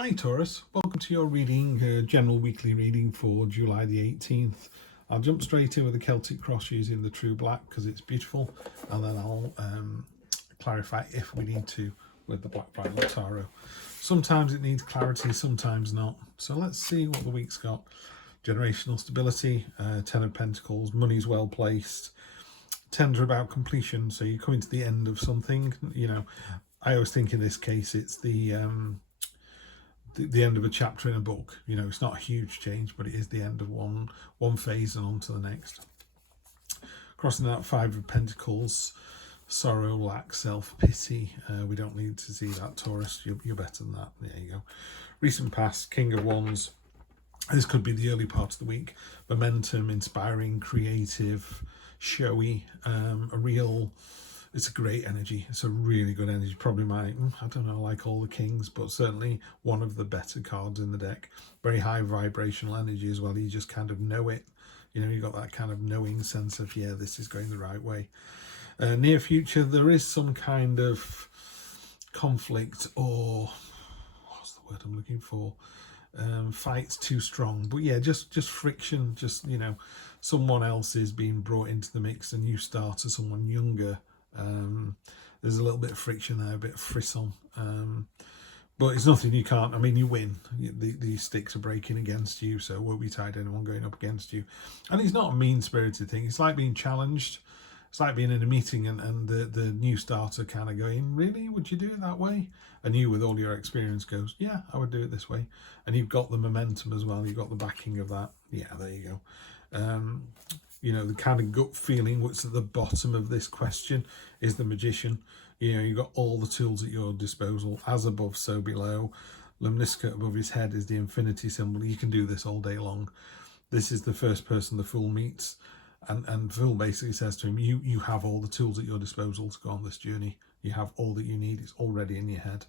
Hi Taurus, welcome to your reading, general weekly reading for July the 18th. I'll jump straight in with the Celtic cross using the True Black because it's beautiful, and then I'll clarify if we need to with the Black Violet Tarot. Sometimes it needs clarity, sometimes not. So let's see what the week's got. Generational stability, Ten of Pentacles, money's well placed, tender about completion, so you're coming to the end of something. I always think in this case it's the end of a chapter in a book. It's not a huge change, but it is the end of one phase and on to the next. Crossing out Five of Pentacles, sorrow, lack, self-pity. We don't need to see that, Taurus. You're better than that. There you go. Recent past, King of Wands. This could be the early part of the week. Momentum, inspiring, creative, showy, it's a great energy. It's a really good energy. Probably I don't know, like all the kings, but certainly one of the better cards in the deck. Very high vibrational energy as well. You just kind of know it. You got that kind of knowing sense of, yeah, this is going the right way. Near future, there is some kind of conflict, or what's the word I'm looking for? Fight's too strong, but yeah, just friction. Just someone else is being brought into the mix, a new starter, someone younger. There's a little bit of friction there, a bit of frisson, but it's nothing you can't. I mean, you win. These sticks are breaking against you, so won't be tied to anyone going up against you. And it's not a mean-spirited thing. It's like being challenged. It's like being in a meeting and the new starter kind of going, really, would you do it that way? And you, with all your experience, goes, yeah, I would do it this way. And you've got the momentum as well. You've got the backing of that. Yeah, there you go. The kind of gut feeling what's at the bottom of this question is the Magician. You've got all the tools at your disposal, as above, so below. Lemniscate above his head is the infinity symbol. You can do this all day long. This is the first person the Fool meets. And Fool basically says to him, you have all the tools at your disposal to go on this journey. You have all that you need. It's already in your head.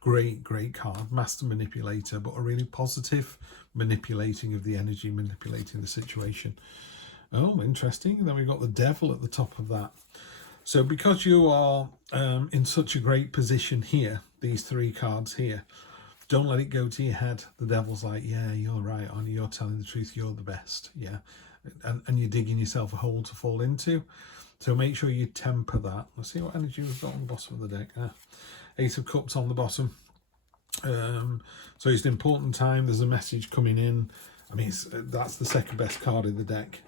Great card. Master manipulator, but a really positive manipulating of the energy, manipulating the situation. Oh, interesting. Then we've got the Devil at the top of that. So because you are in such a great position here, these three cards here, don't let it go to your head. The Devil's like, yeah, you're right, Arnie. You're telling the truth. You're the best. Yeah. And you're digging yourself a hole to fall into. So make sure you temper that. Let's see what energy we've got on the bottom of the deck. Ace of Cups on the bottom. So it's an important time. There's a message coming in. I mean, that's the second best card in the deck.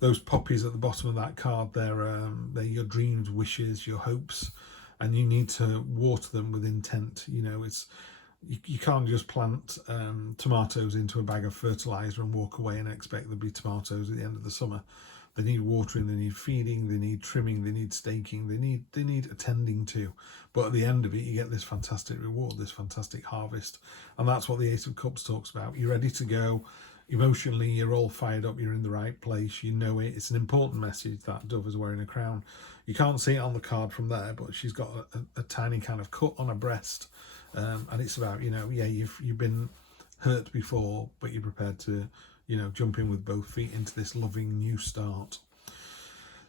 Those poppies at the bottom of that card, they're your dreams, wishes, your hopes, and you need to water them with intent. You can't just plant tomatoes into a bag of fertilizer and walk away and expect there'll be tomatoes at the end of the summer. They need watering, they need feeding, they need trimming, they need staking, they need attending to. But at the end of it, you get this fantastic reward, this fantastic harvest. And that's what the Ace of Cups talks about. You're ready to go. Emotionally, you're all fired up, you're in the right place, you know it. It's an important message that Dove is wearing a crown. You can't see it on the card from there, but she's got a tiny kind of cut on her breast. And it's about, yeah, you've been hurt before, but you're prepared to, jump in with both feet into this loving new start.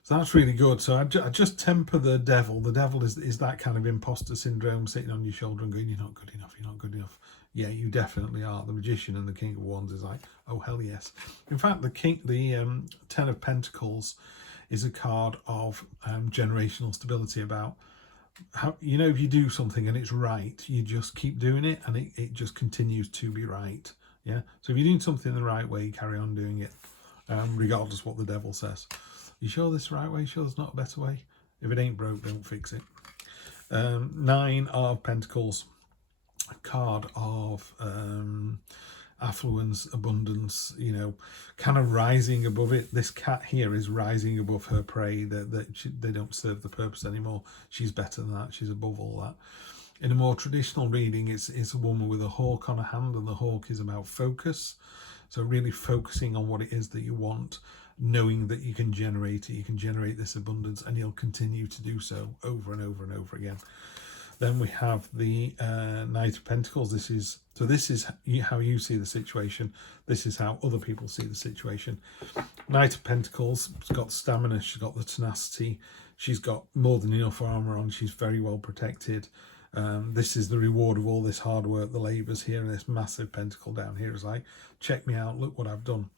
So that's really good. So I just temper the Devil. The Devil is that kind of imposter syndrome sitting on your shoulder and going, you're not good enough, you're not good enough. Yeah, you definitely are. The Magician and the King of Wands is like, oh, hell yes. In fact, the Ten of Pentacles is a card of generational stability, about how, if you do something and it's right, you just keep doing it and it just continues to be right. Yeah. So if you're doing something the right way, carry on doing it, regardless what the Devil says. You sure this is the right way? Sure there's not a better way? If it ain't broke, don't fix it. Nine of Pentacles, a card of affluence, abundance, kind of rising above it. This cat here is rising above her prey. They don't serve the purpose anymore. She's better than that. She's above all that. In a more traditional reading, it's a woman with a hawk on her hand, and the hawk is about focus. So really focusing on what it is that you want, knowing that you can generate it, you can generate this abundance, and you'll continue to do so over and over and over again. Then we have the Knight of Pentacles. This is how you see the situation. This is how other people see the situation. Knight of Pentacles, she's got stamina, she's got the tenacity, she's got more than enough armor on, she's very well protected. This is the reward of all this hard work, the labours here, and this massive pentacle down here is like, check me out, look what I've done.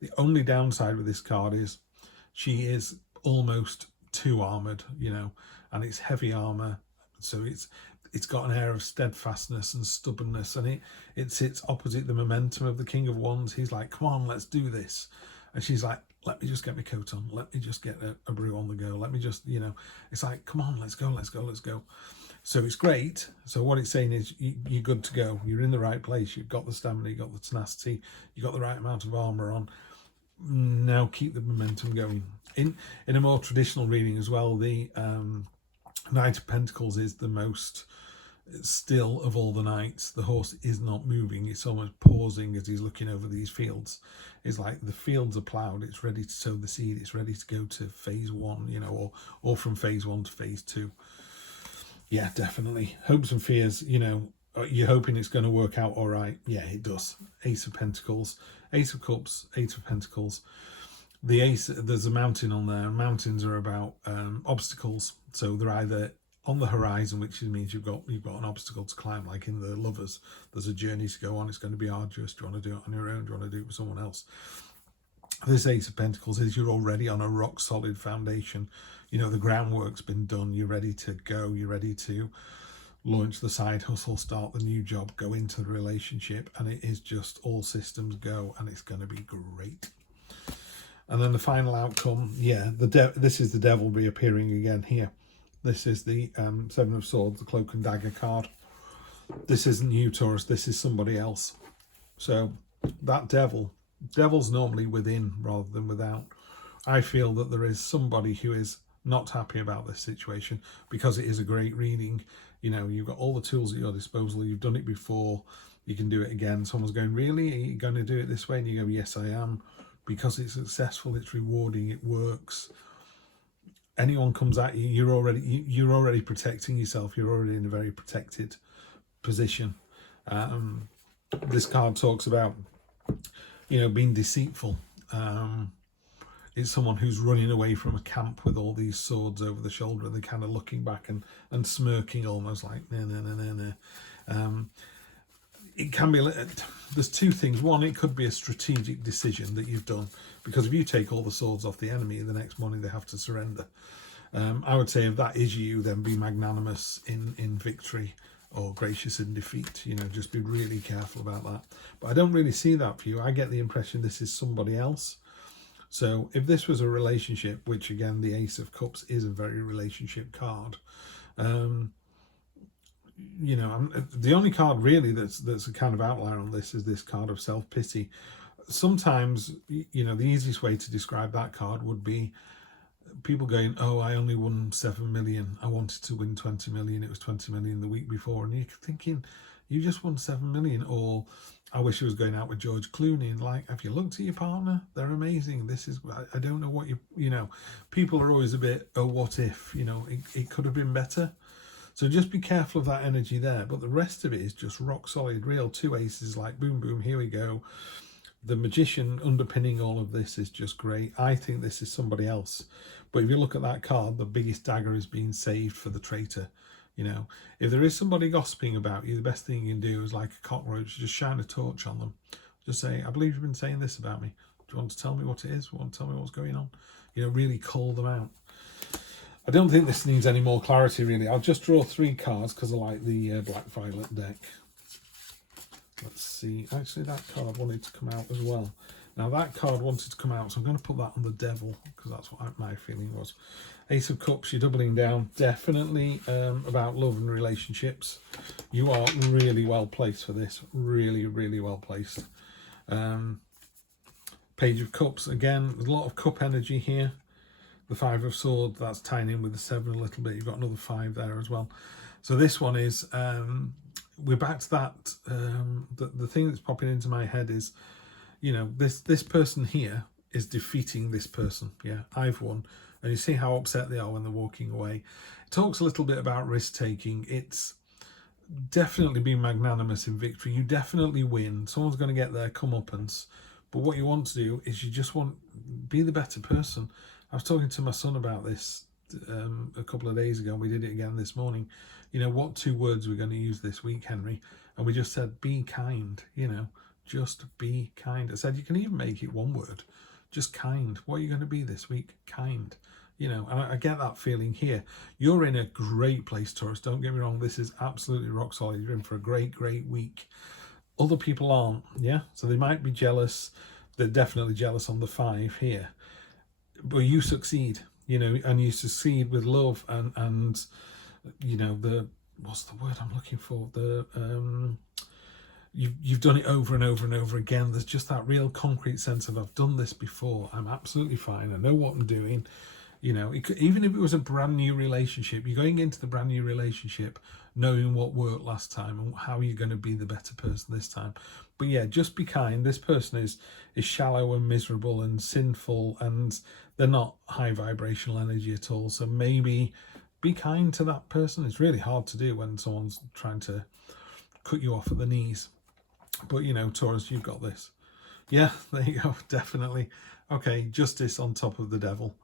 The only downside with this card is she is almost too armoured, you know, and it's heavy armour, so it's got an air of steadfastness and stubbornness, and it sits opposite the momentum of the King of Wands. He's like, come on, let's do this. And she's like, let me just get my coat on, let me just get a brew on the go, let me just, you know, it's like, come on, let's go, let's go, let's go. So it's great. So what it's saying is you're good to go, you're in the right place, you've got the stamina, you've got the tenacity, you've got the right amount of armour on. Now keep the momentum going. In a more traditional reading as well, the Knight of Pentacles is the most still of all the knights. The horse is not moving, it's almost pausing as he's looking over these fields. It's like the fields are ploughed, it's ready to sow the seed, it's ready to go to phase 1, you know, or from phase 1 to phase 2. Yeah, definitely. Hopes and fears, you know, you're hoping it's going to work out all right. Yeah, it does. Ace of Pentacles, Ace of Cups, Ace of Pentacles. The Ace, there's a mountain on there. Mountains are about obstacles. So they're either on the horizon, which means you've got an obstacle to climb, like in the Lovers. There's a journey to go on. It's going to be arduous. Do you want to do it on your own? Do you want to do it with someone else? This Ace of Pentacles is you're already on a rock solid foundation. You know, the groundwork's been done. You're ready to go. You're ready to launch the side hustle, start the new job, go into the relationship, and it is just all systems go, and it's going to be great. And then the final outcome, yeah, this is the devil reappearing again here. This is the Seven of Swords, the Cloak and Dagger card. This isn't you, Taurus, this is somebody else. So that devil's normally within rather than without. I feel that there is somebody who is not happy about this situation, because it is a great reading. You know, you've got all the tools at your disposal, you've done it before, you can do it again. Someone's going, really, are you going to do it this way? And you go, yes, I am, because it's successful, it's rewarding, it works. Anyone comes at you, you're already protecting yourself, you're already in a very protected position. This card talks about, you know, being deceitful. It's someone who's running away from a camp with all these swords over the shoulder, and they're kind of looking back and smirking, almost like, no. It can be, there's two things. One, it could be a strategic decision that you've done, because if you take all the swords off the enemy, the next morning they have to surrender. I would say if that is you, then be magnanimous in victory or gracious in defeat. You know, just be really careful about that. But I don't really see that for you. I get the impression this is somebody else. So if this was a relationship, which again, the Ace of Cups is a very relationship card, you know, the only card really that's a kind of outlier on this is this card of self-pity. Sometimes, you know, the easiest way to describe that card would be people going, oh, I only won 7 million. I wanted to win 20 million. It was 20 million the week before. And you're thinking, you just won 7 million. Or I wish I was going out with George Clooney. And like, have you looked at your partner? They're amazing. This is, I don't know what you know, people are always a bit, oh, what if, you know, it could have been better. So just be careful of that energy there. But the rest of it is just rock solid, real. Two aces, like boom, boom, here we go. The Magician underpinning all of this is just great. I think this is somebody else. But if you look at that card, the biggest dagger is being saved for the traitor. You know, if there is somebody gossiping about you, the best thing you can do is like a cockroach, just shine a torch on them. Just say, I believe you've been saying this about me. Do you want to tell me what it is? Do you want to tell me what's going on? You know, really call them out. I don't think this needs any more clarity, really. I'll just draw 3 cards because I like the Black Violet deck. Let's see. Actually, that card wanted to come out as well. Now, that card wanted to come out, so I'm going to put that on the Devil, because that's what my feeling was. Ace of Cups, you're doubling down. Definitely about love and relationships. You are really well placed for this. Really, really well placed. Page of Cups, again, there's a lot of cup energy here. The 5 of Swords, that's tying in with the 7 a little bit. You've got another 5 there as well. So this one is, we're back to that. The thing that's popping into my head is, you know, this person here is defeating this person. Yeah, I've won. And you see how upset they are when they're walking away. It talks a little bit about risk-taking. It's definitely being magnanimous in victory. You definitely win. Someone's going to get their comeuppance. But what you want to do is you just want be the better person. I was talking to my son about this a couple of days ago, and we did it again this morning. You know, what 2 words we're going to use this week, Henry? And we just said, be kind, you know, just be kind. I said, you can even make it 1 word, just kind. What are you going to be this week? Kind. You know, and I get that feeling here. You're in a great place, Taurus. Don't get me wrong. This is absolutely rock solid. You're in for a great, great week. Other people aren't, yeah? So they might be jealous. They're definitely jealous on the 5 here. But you succeed, you know, and you succeed with love and you know, what's the word I'm looking for? You've done it over and over and over again. There's just that real concrete sense of, I've done this before. I'm absolutely fine. I know what I'm doing. You know, even if it was a brand new relationship, you're going into the brand new relationship knowing what worked last time and how you're going to be the better person this time. But yeah, just be kind. This person is shallow and miserable and sinful, and they're not high vibrational energy at all. So maybe be kind to that person. It's really hard to do when someone's trying to cut you off at the knees. But, you know, Taurus, you've got this. Yeah, there you go. Definitely. Okay, justice on top of the devil.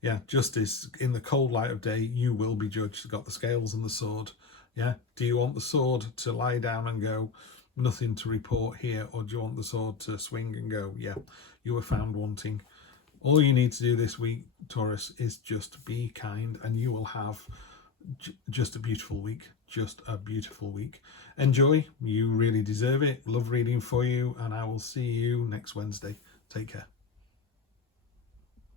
Yeah, justice in the cold light of day, you will be judged. Got the scales and the sword. Yeah, do you want the sword to lie down and go, nothing to report here? Or do you want the sword to swing and go, yeah, you were found wanting? All you need to do this week, Taurus, is just be kind, and you will have just a beautiful week. Just a beautiful week. Enjoy. You really deserve it. Love reading for you, and I will see you next Wednesday. Take care.